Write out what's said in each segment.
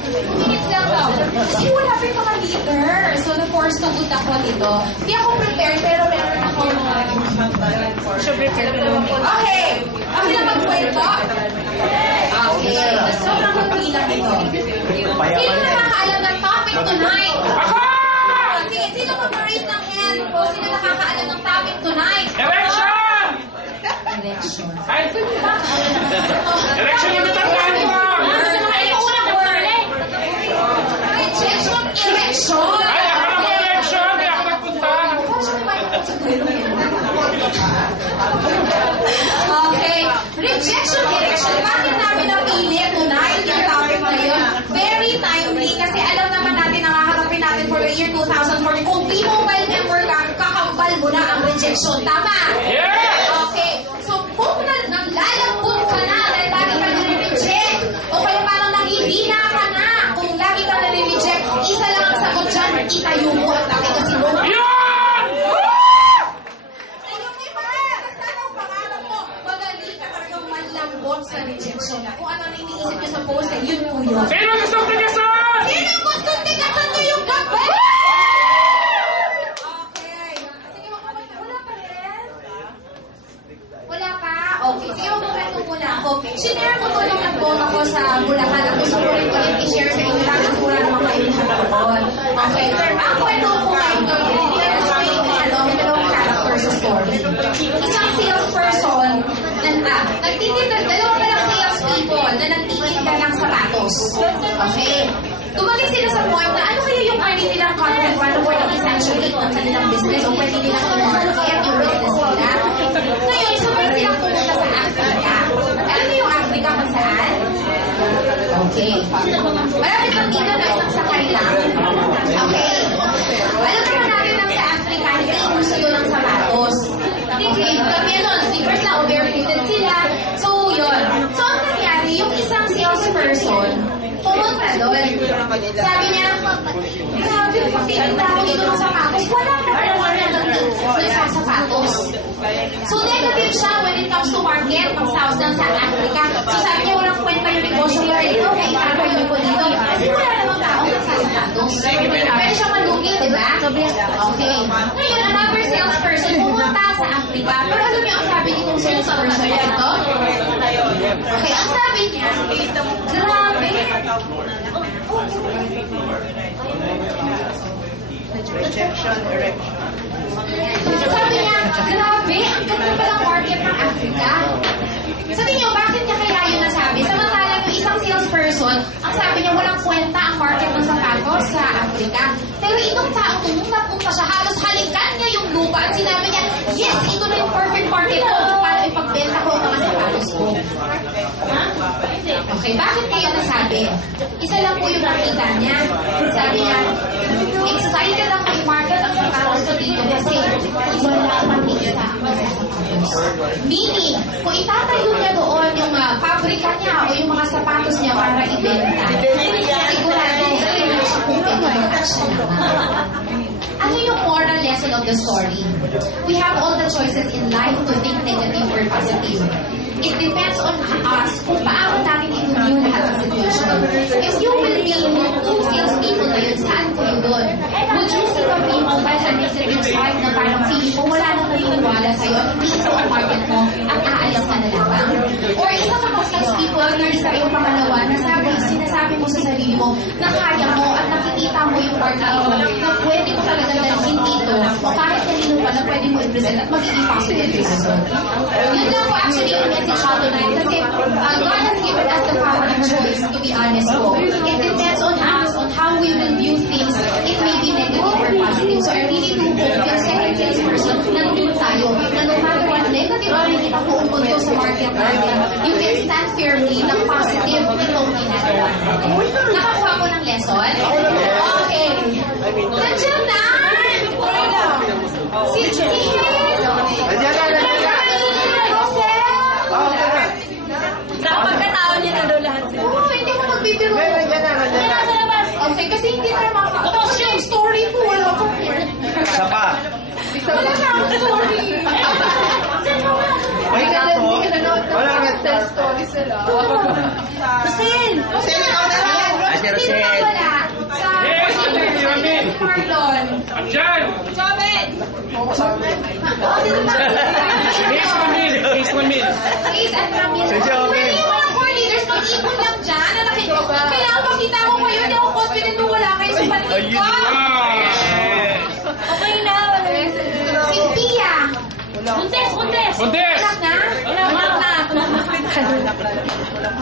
2 minutes lang daw. Kasi wala pa yung mga leader. So, na-force to good ako dito. Hindi ako prepared, pero meron ako mga... Okay! Ako na magkwento? Okay. Sobrang magpilang ito. Sino nakakaalam ng topic tonight? Ako! Sige, sino mag-raise ng hand po? Sino nakakaalam ng topic tonight? Election! Election. Ay! Election yung natandaan mo! Rejection, election! Ay, ako na may election! Kaya ako nagpunta! Okay. Rejection, election. Bakit namin napili tonight yung topic na yun? Very timely kasi alam naman natin nakaharapin natin for the year 2040. Kung T-Mobile member ka, kakambal mo na ang rejection. Tama? Yeah! Okay. So, kung naglalambot ka na dahil lagi ka nare-reject o kaya parang nangihina ka na kung lagi ka nare-reject, isa lang ang sagot dyan, itayo mo at lagi ka sinunod. Yan! Ayun, may sana ang pangalan mo. Madali ka talagang manlambot sa rejection. Kung ano ang iniisip nyo sa post, yun po yun. Sino gustong tigasan? Sino gustong tigasan nyo yung gabi? Okay. Sige, wala pa rin? Wala pa? Okay. Sige, magpapento muna ako. Sinare ko to nung nag-bono ko sa Bulacan. At gusto ko rin ko rin i-share sa inyo. Laging mura naman kayo nakakapon. Okay. Ang kwento ko ngayon to, may dalawang character sa story. Isang salesperson nagtitinda, dalawa pa lang salespeople na nagtitinda ng sapatos. Okay? Dumating sila sa point na ano kaya yung pwede nilang content follower ng essentially ng kanilang business o pwede nilang i-market yung business nila. Ngayon, sabay silang pumunta sa Africa. Alam niyo yung Africa kung saan? Okay. Malapit lang dito na isang sakay lang. Okay. Alam naman natin lang sa Africa, hindi gusto doon ng sapatos. Hindi, kami stickers lang, overrated sila. So, yun. So, ang nangyari, yung isang salesperson, pumunta doon. Sabi niya, grabe, pagtitinda ako dito ng sapatos. Wala na sapatos. So, negative siya when it comes to market ng South sa Africa. So, sabi niya, walang kwenta yung negosyo ko dito. Kaya itatayo ko dito. Kasi wala namang tao ng sapatos. Pwede siya malugi, di ba? Okay. Ngayon, another salesperson pumunta sa Africa. Pero alam niyo, ang sabi nitong salesperson na ito? Okay, ang sabi niya, grabe. Rejection, erection. Sabi niya, grabe, ang ganda palang market ng Africa. Sa tingin niyo, bakit niya kaya yun nasabi? Samantalang yung isang salesperson, ang sabi niya, walang kwenta ang market ng sapatos sa Africa. Pero itong tao, nung napunta siya, halos halikan niya yung lupa at sinabi niya, yes, ito na yung perfect market ko para ipagbenta ko ang mga sapatos ko. Okay, bakit kaya nasabi? Isa lang po yung nakita niya. Sabi niya, excited ang market ang sapatos ko dito kasi wala pang isa ang mga sapatos. Meaning, kung itatayo niya doon yung pabrika niya o yung mga sapatos niya para ibenta, sigurado siya kung pinagkat siya naman. Ano yung moral lesson of the story? We have all the choices in life to think negative or positive. It depends on us kung paano natin i-view lahat ng situation. If you will be yung two salespeople na yun, saan kayo doon? Would you see the people by the negative side na parang feeling mo wala nang naniniwala sa'yo at hindi ito ang market mo at aalas ka na lamang? Or isa ka mga salespeople na isa yung pangalawa na sinasabi mo sa sarili mo na kaya mo at nakikita mo yung market mo na pwede mo talaga dalhin dito o kahit kanino pa na pwede mo i-present at magiging positive result. Yun lang po actually yung message out tonight kasi God has given us the power of choice, to be honest po. It depends on us, on how we will view things. It may be negative or positive. So I really do hope yung second salesperson nandun tayo na no matter what negative or hindi pa pupunto sa market natin, you can stand firmly na positive itong ginagawa natin. Nakakuha ko ng lesson? Okay. Nandiyan na! Si Sa pagkatao niya na daw lahat sila. Oo, hindi ko magbibiro. Okay, kasi hindi tayo makakapos yung story ko. Wala ko. Isa pa. Wala na ang story. May kato. Wala na story sila. Rosin! Ay, si Rosin. Case na meal. Case na meal. Please, at Ramil. Sige, okay. Pwede yung mga core leaders mag-ipon lang dyan. Kailangan makita ko kayo. Hindi ako confident na wala kayo sa paligid ko. Okay na. Si Pia. Kuntes, kuntes. Contes! Anak na? Anak na.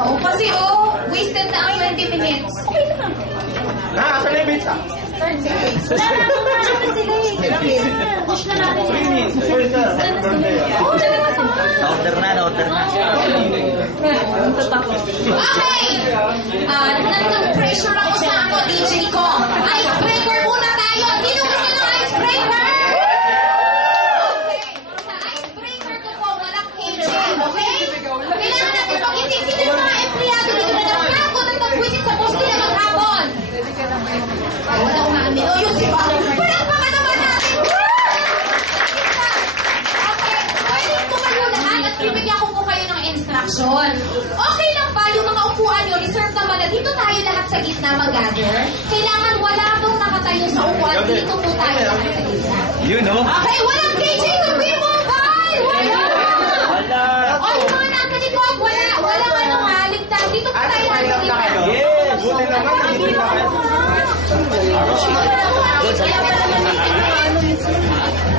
Oo, kasi wasted na ang 20 minutes. Okay lang. Asa na yung pizza? Wala na. Kumain na sila eh. Push na natin sila. Sorry, sir. Oo, siya na kasama. Order na. Okay! Nag-pressure ako sa DJ ko. Icebreaker muna tayo. Sino gusto ng icebreaker? Okay. Sa icebreaker ko po, walang KJ. Okay? Kailangan natin pag-isipin ng mga empleyado dito na nagpagod at nagwisit sa post nila maghapon. Ay, walang namin. O, yun si Bob. Walang pa ka naman natin. Okay. Pwede tumayo lahat at bibigyan ko po kayo ng instruction. Okay lang ba yung mga upuan nyo? Reserve naman na dito tayo lahat sa gitna mag-gather. Kailangan wala pong nakatayo sa upuan. Dito po tayo lahat sa gitna. You know? Okay, walang KJ sa mobile! Wala! Wala. O, yung mga nasa likod, wala. Walang ano nga, ligtas. Dito po tayo lahat sa gitna. Yes! Buti naman. Kaya pala naman dito.